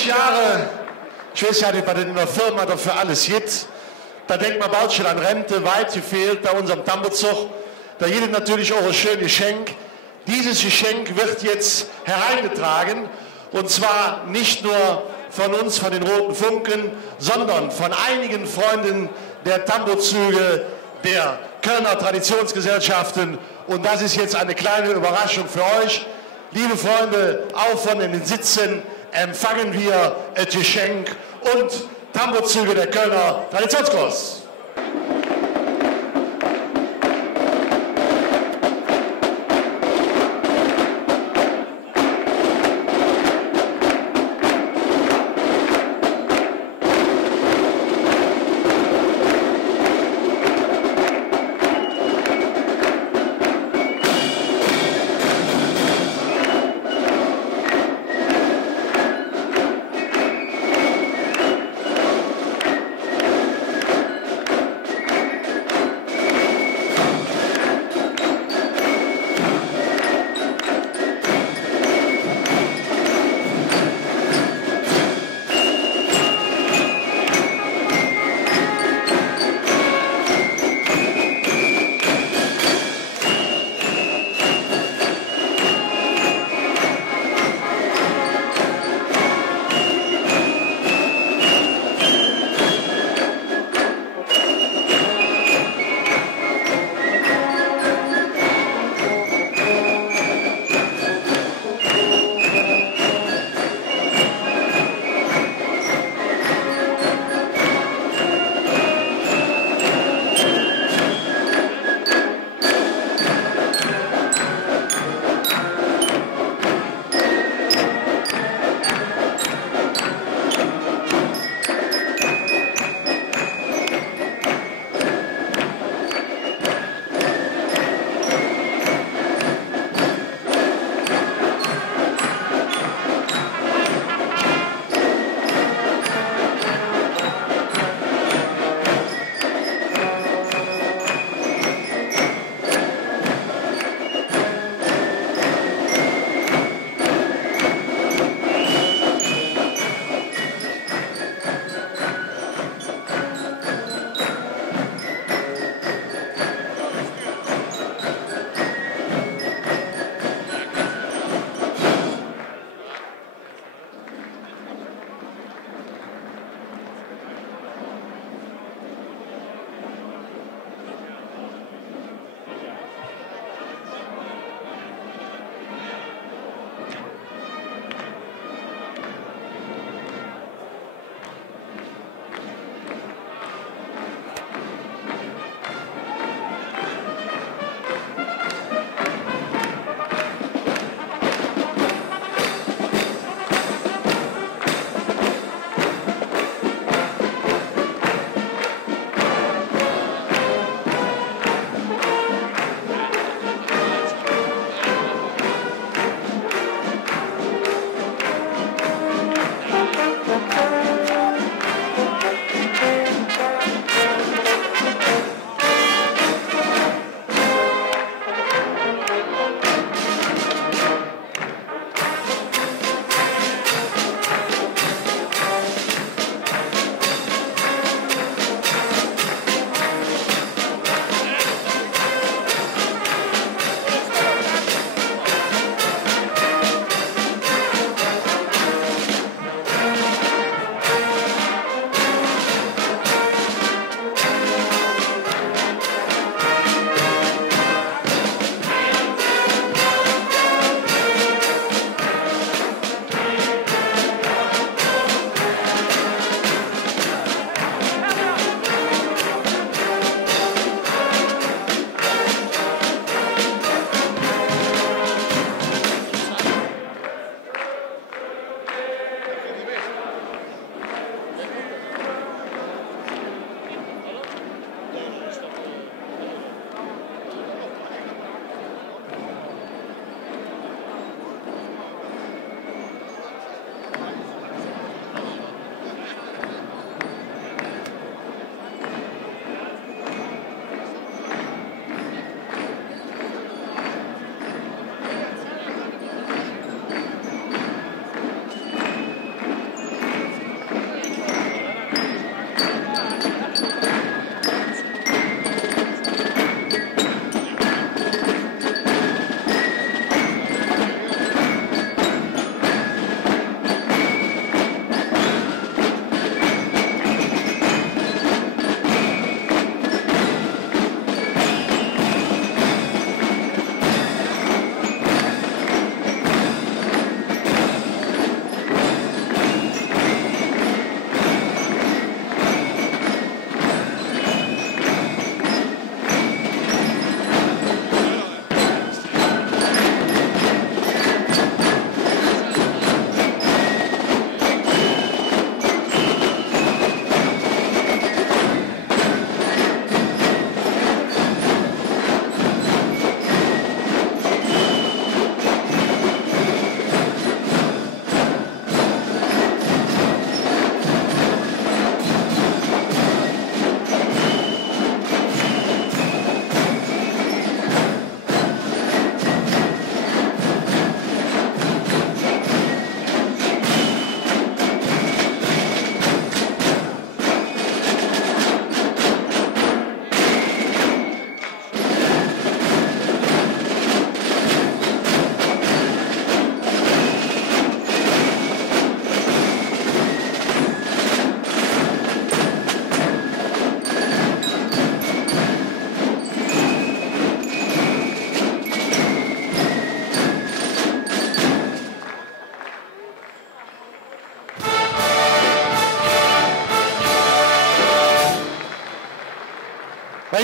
20 Jahre, ich weiß ja nicht, was in der Firma da für alles gibt. Da denkt man bald schon an Rente, weit gefehlt bei unserem Tambozug. Da gibt natürlich auch ein schönes Geschenk. Dieses Geschenk wird jetzt hereingetragen und zwar nicht nur von uns, von den Roten Funken, sondern von einigen Freunden der Tambozüge, der Kölner Traditionsgesellschaften. Und das ist jetzt eine kleine Überraschung für euch. Liebe Freunde, auch von den Sitzen empfangen wir ein Geschenk und Tambozüge der Kölner Traditionskurs.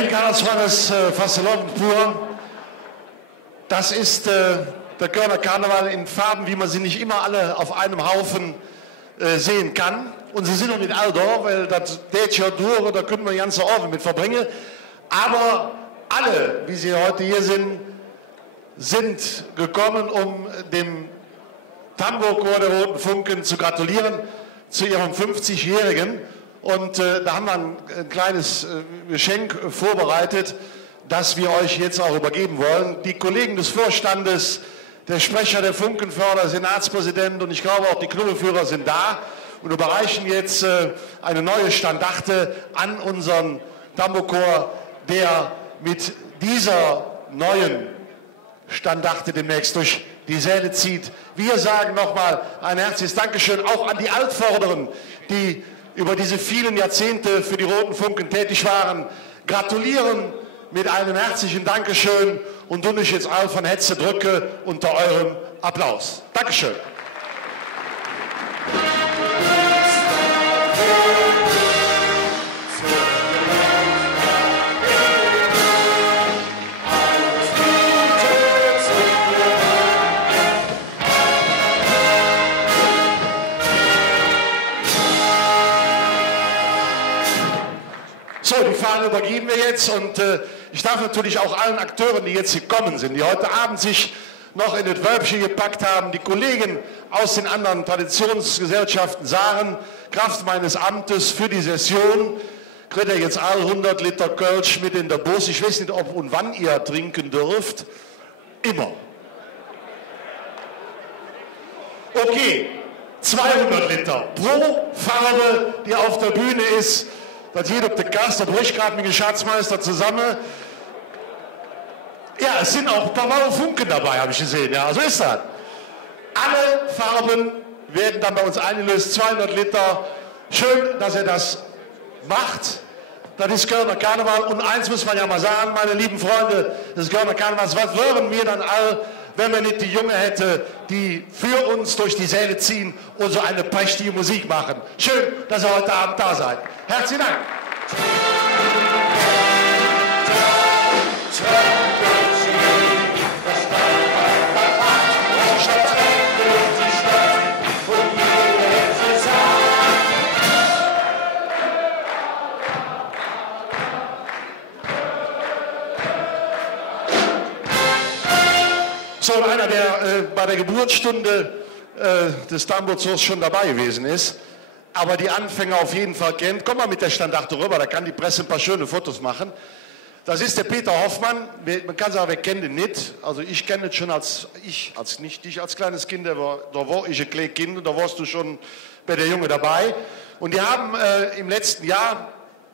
Karls war das Fastelovend pur. Das ist der Kölner Karneval in Farben, wie man sie nicht immer alle auf einem Haufen sehen kann. Und sie sind noch nicht all da, weil das Jahr durch, da können wir ganze Abend mit verbringen. Aber alle, wie sie heute hier sind, sind gekommen, um dem Tambourchor der Roten Funken zu gratulieren zu ihrem 50-Jährigen. Und da haben wir ein kleines Geschenk vorbereitet, das wir euch jetzt auch übergeben wollen. Die Kollegen des Vorstandes, der Sprecher der Funkenförder, Senatspräsident und ich glaube auch die Knubelführer sind da und überreichen jetzt eine neue Standachte an unseren Tambourchor, der mit dieser neuen Standachte demnächst durch die Säle zieht. Wir sagen nochmal ein herzliches Dankeschön auch an die Altvorderen, die über diese vielen Jahrzehnte für die Roten Funken tätig waren. Gratulieren mit einem herzlichen Dankeschön und tun euch jetzt all von Hetze drücke unter eurem Applaus. Dankeschön. So, die Fahne übergeben wir jetzt und ich darf natürlich auch allen Akteuren, die jetzt gekommen sind, die heute Abend sich noch in das Wölbchen gepackt haben, die Kollegen aus den anderen Traditionsgesellschaften sagen, Kraft meines Amtes für die Session, kriegt ihr jetzt all 100 Liter Kölsch mit in der Bus. Ich weiß nicht, ob und wann ihr trinken dürft. Immer. Okay, 200 Liter pro Farbe, die auf der Bühne ist. Das jeder auf der Gast, da bricht gerade mit dem Schatzmeister zusammen. Ja, es sind auch ein paar blaue Funken dabei, habe ich gesehen. Ja, so ist das. Alle Farben werden dann bei uns eingelöst, 200 Liter. Schön, dass ihr das macht. Das ist Kölner Karneval. Und eins muss man ja mal sagen, meine lieben Freunde des Kölner Karnevals, was wären wir dann all, wenn wir nicht die Junge hätte, die für uns durch die Säle ziehen und so eine prächtige Musik machen. Schön, dass ihr heute Abend da seid. Herzlichen Dank. So, einer, der bei der Geburtsstunde des Tambourchors schon dabei gewesen ist, aber die Anfänger auf jeden Fall kennt. Komm mal mit der Standachte rüber, da kann die Presse ein paar schöne Fotos machen. Das ist der Peter Hoffmann. Man kann sagen, wer kennt ihn nicht. Also ich kenne ihn schon nicht dich als kleines Kind, da war ich ein kleines Kind und da warst du schon bei der Junge dabei. Und die haben im letzten Jahr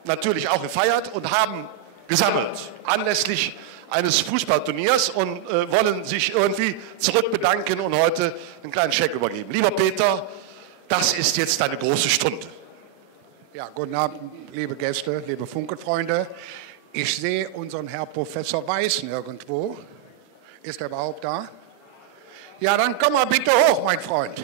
natürlich auch gefeiert und haben gesammelt, anlässlich eines Fußballturniers und wollen sich irgendwie zurückbedanken und heute einen kleinen Scheck übergeben. Lieber Peter, das ist jetzt deine große Stunde. Ja, guten Abend, liebe Gäste, liebe Funkenfreunde. Ich sehe unseren Herr Professor Weiß nirgendwo. Ist er überhaupt da? Ja, dann komm mal bitte hoch, mein Freund.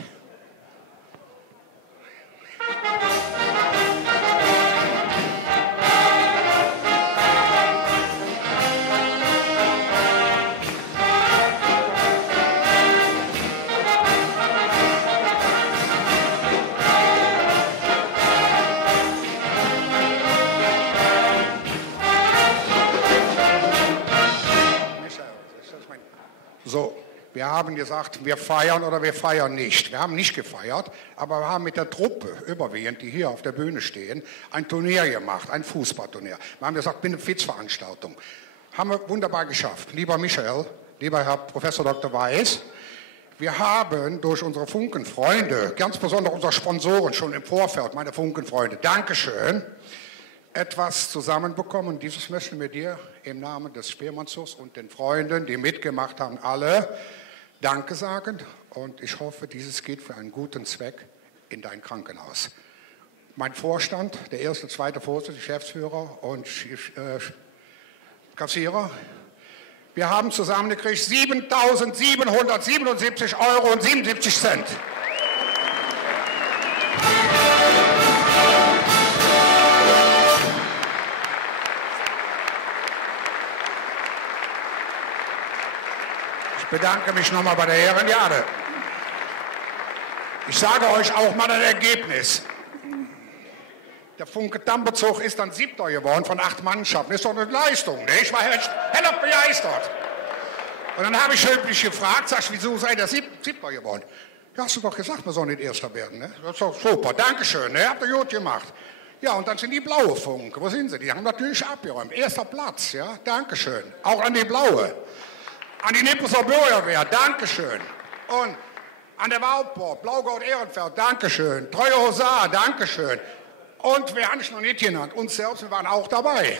So, wir haben gesagt, wir feiern oder wir feiern nicht. Wir haben nicht gefeiert, aber wir haben mit der Truppe, überwiegend, die hier auf der Bühne stehen, ein Turnier gemacht, ein Fußballturnier. Wir haben gesagt, Benefizveranstaltung. Haben wir wunderbar geschafft. Lieber Michael, lieber Herr Professor Dr. Weiß, wir haben durch unsere Funkenfreunde, ganz besonders unsere Sponsoren schon im Vorfeld, meine Funkenfreunde, Dankeschön, etwas zusammenbekommen. Dieses möchten wir dir im Namen des Speermannzugs und den Freunden, die mitgemacht haben, alle Danke sagen. Und ich hoffe, dieses geht für einen guten Zweck in dein Krankenhaus. Mein Vorstand, der erste, zweite Vorsitzende, Geschäftsführer und Kassierer, wir haben zusammengekriegt 7.777,77 €. bedanke mich nochmal bei der Herrenjade. Ich sage euch auch mal das Ergebnis. Der Funke Tambozug ist dann 7. geworden von 8 Mannschaften. Das ist doch eine Leistung, ne? Ich war echt hellauf begeistert. Und dann habe ich höflich gefragt, sag ich, wieso sei der 7. geworden? Ja, hast du doch gesagt, wir sollen nicht Erster werden, ne? Das ist doch super, Dankeschön, ne? Habt ihr gut gemacht. Ja, und dann sind die blaue Funke, wo sind sie? Die haben natürlich abgeräumt. 1. Platz, ja, Dankeschön. Auch an die blaue. An die Nippeser Bürgerwehr, Dankeschön. Und an der Wauport, Blau-Gold-Ehrenfeld, Dankeschön. Treue Husar, Dankeschön. Und wer habe ich noch nicht genannt? Uns selbst, wir waren auch dabei.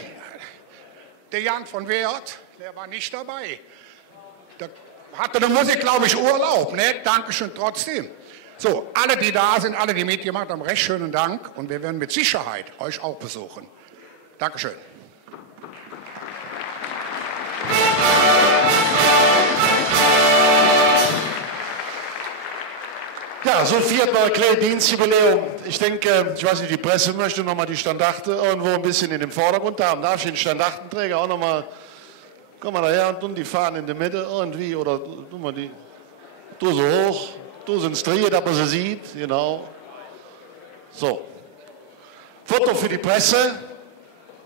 Der Jan von Wert, der war nicht dabei. Der hatte der Musik, glaube ich, Urlaub, ne? Dankeschön trotzdem. So, alle, die da sind, alle, die mitgemacht haben, recht schönen Dank. Und wir werden mit Sicherheit euch auch besuchen. Dankeschön. Ja, so feiert man ein kleines Dienstjubiläum. Ich denke, ich weiß nicht, die Presse möchte nochmal die Standarte irgendwo ein bisschen in den Vordergrund haben. Darf ich den Standartenträger auch nochmal, komm mal daher und tun die Fahnen in der Mitte irgendwie, oder tu mal die, tu so hoch, tu so ins Dreh, dass man sie sieht, genau. So. Foto für die Presse,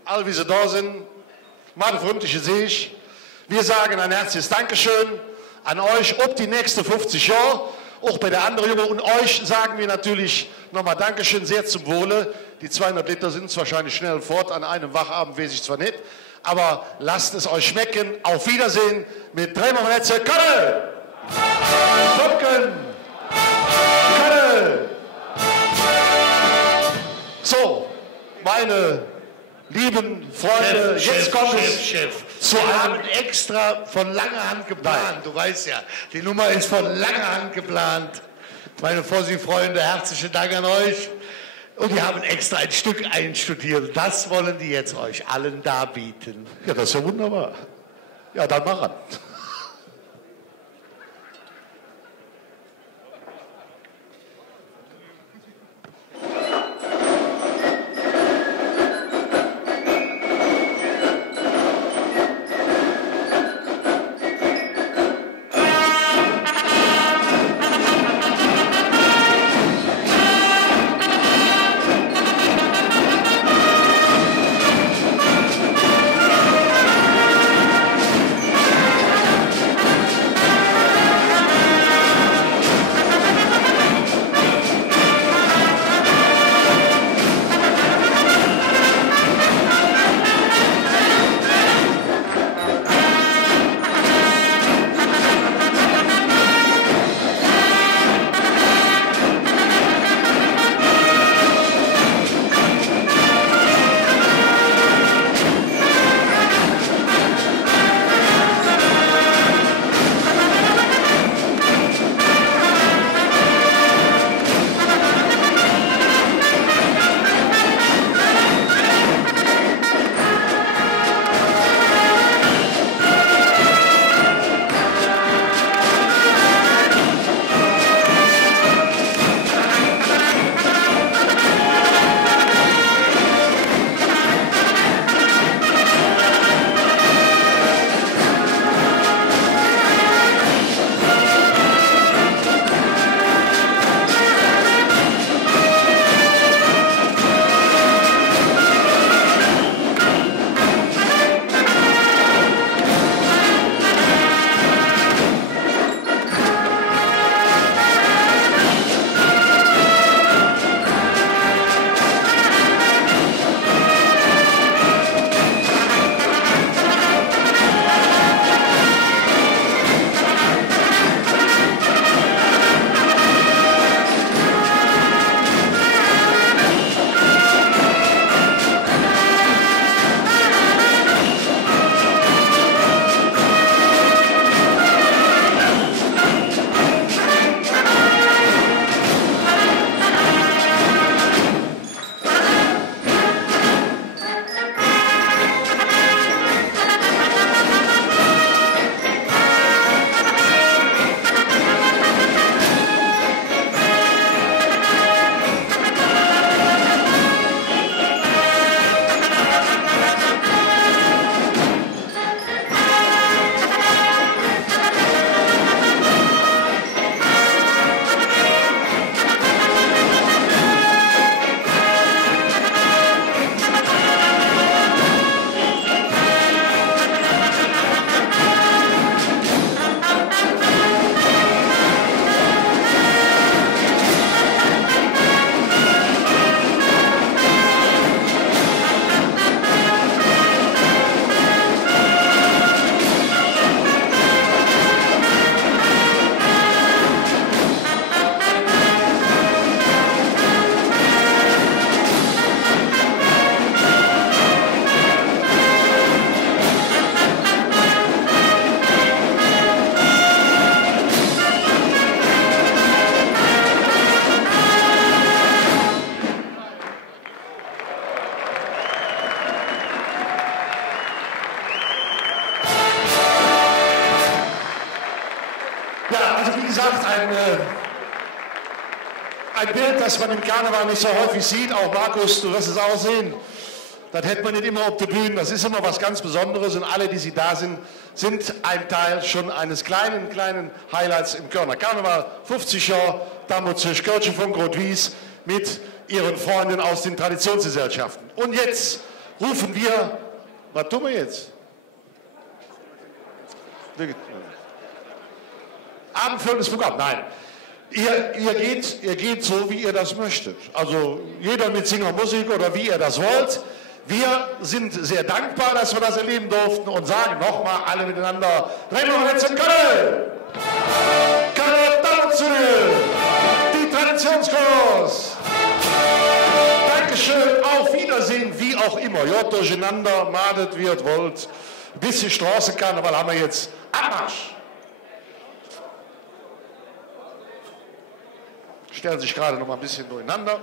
alle wie sie da sind, mal eine freundliche Sicht. Wir sagen ein herzliches Dankeschön an euch, ob die nächsten 50 Jahre. Auch bei der anderen Junge und euch sagen wir natürlich nochmal Dankeschön, sehr zum Wohle. Die 200 Liter sind es wahrscheinlich schnell fort, an einem Wachabend weiß ich zwar nicht, aber lasst es euch schmecken. Auf Wiedersehen mit dreimal Netze. Könne! Funken! Könne! So, meine lieben Freunde, jetzt kommt es zu einem extra von langer Hand geplant. Nein. Du weißt ja, die Nummer ist von langer Hand geplant. Meine Fossi-Freunde, herzlichen Dank an euch. Und die haben extra ein Stück einstudiert. Das wollen die jetzt euch allen darbieten. Ja, das ist ja wunderbar. Ja, dann machen. Ja, also wie gesagt, ein Bild, das man im Karneval nicht so häufig sieht. Auch Markus, du wirst es auch sehen. Das hätte man nicht immer auf der Bühne. Das ist immer was ganz Besonderes. Und alle, die Sie da sind, sind ein Teil schon eines kleinen Highlights im Kölner Karneval. 50 Jahre Dammbrutzig, Kirche von Grotwies mit ihren Freunden aus den Traditionsgesellschaften. Und jetzt rufen wir, was tun wir jetzt? Abendfüllendes Programm, nein. Ihr geht so, wie ihr das möchtet. Also jeder mit Singermusik oder wie ihr das wollt. Wir sind sehr dankbar, dass wir das erleben durften und sagen nochmal alle miteinander, drehen wir jetzt in Köln! Köln dazu! Die Traditionskurs! Dankeschön, auf Wiedersehen, wie auch immer. Ja, durcheinander, madet, wie ihr wollt. Ein bisschen Straßenkarneval haben wir jetzt. Abmarsch! Stellen sich gerade noch mal ein bisschen durcheinander.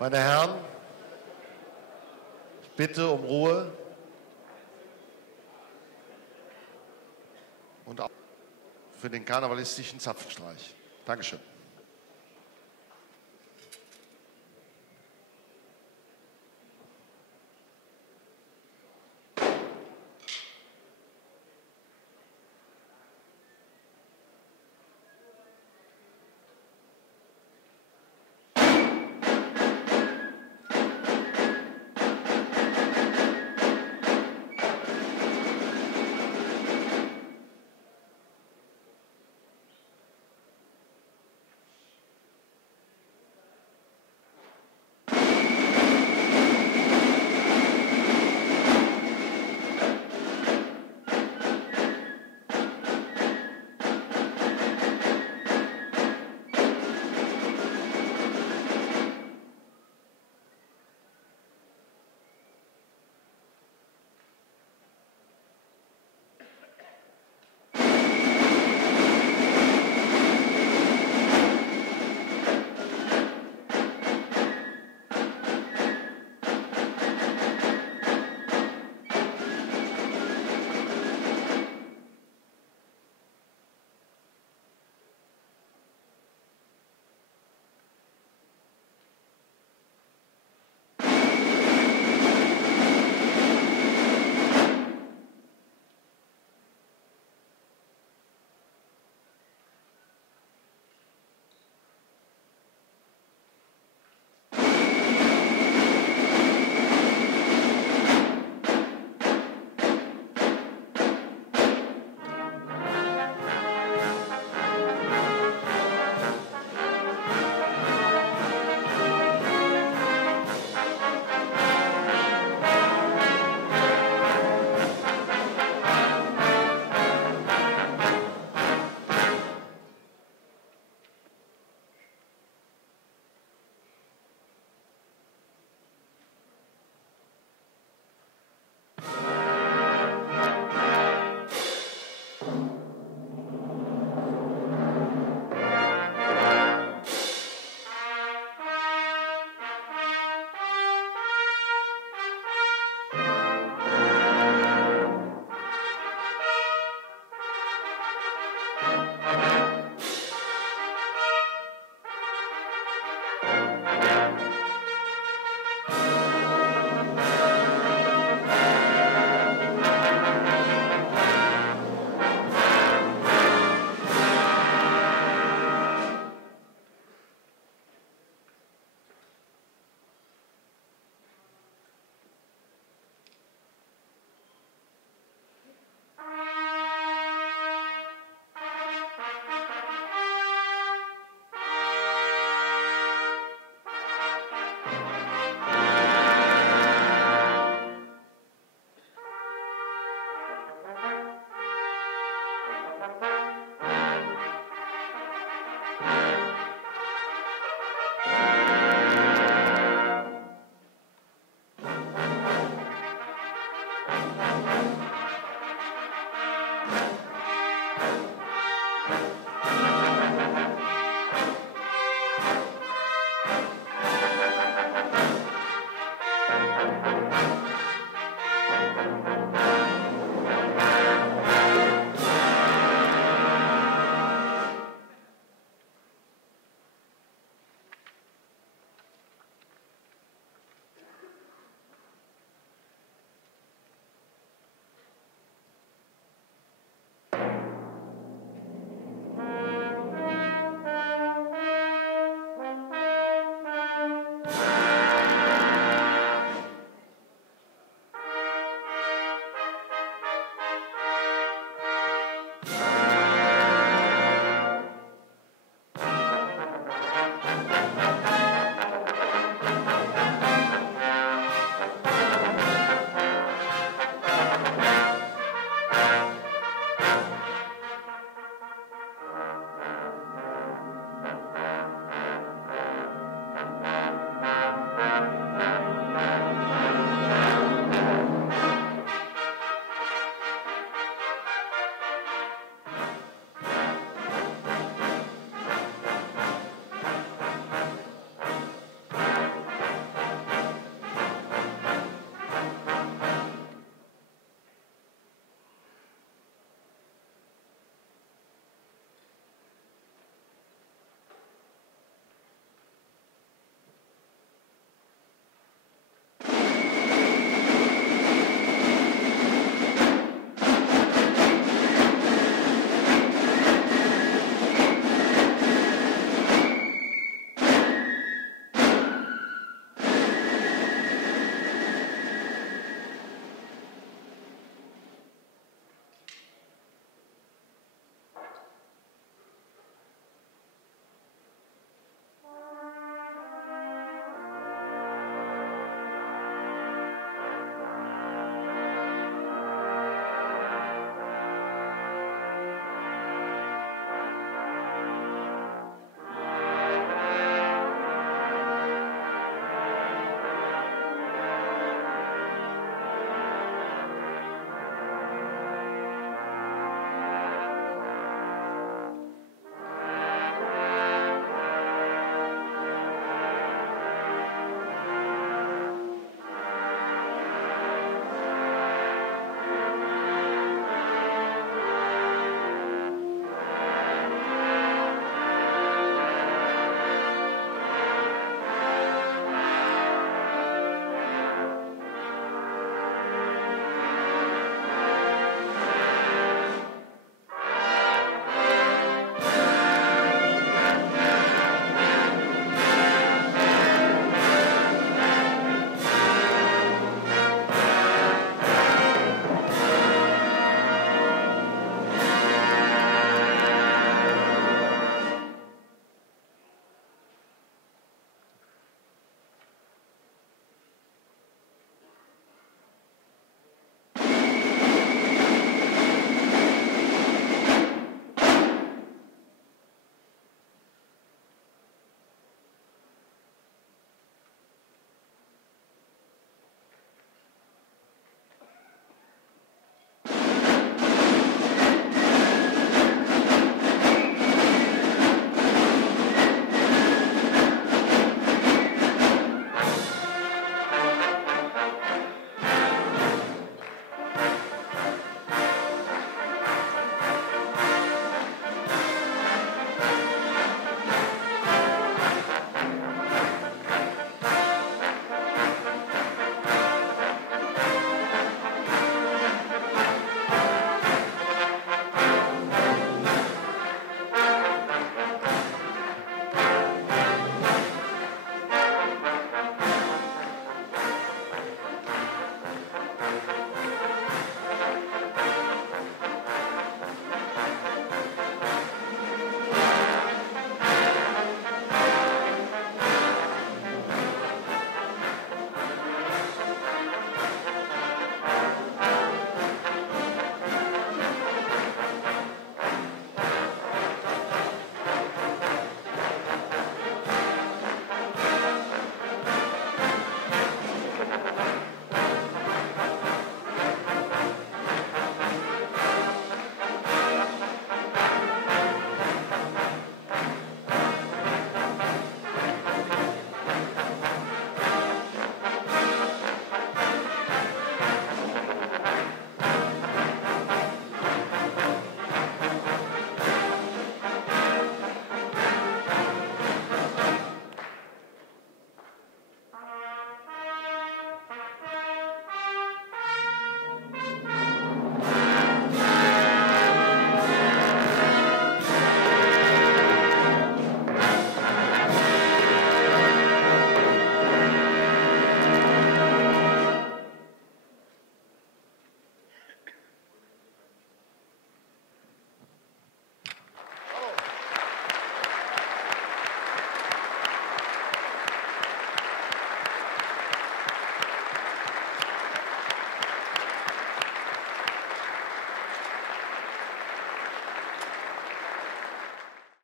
Meine Herren, ich bitte um Ruhe und auch für den karnevalistischen Zapfenstreich. Dankeschön.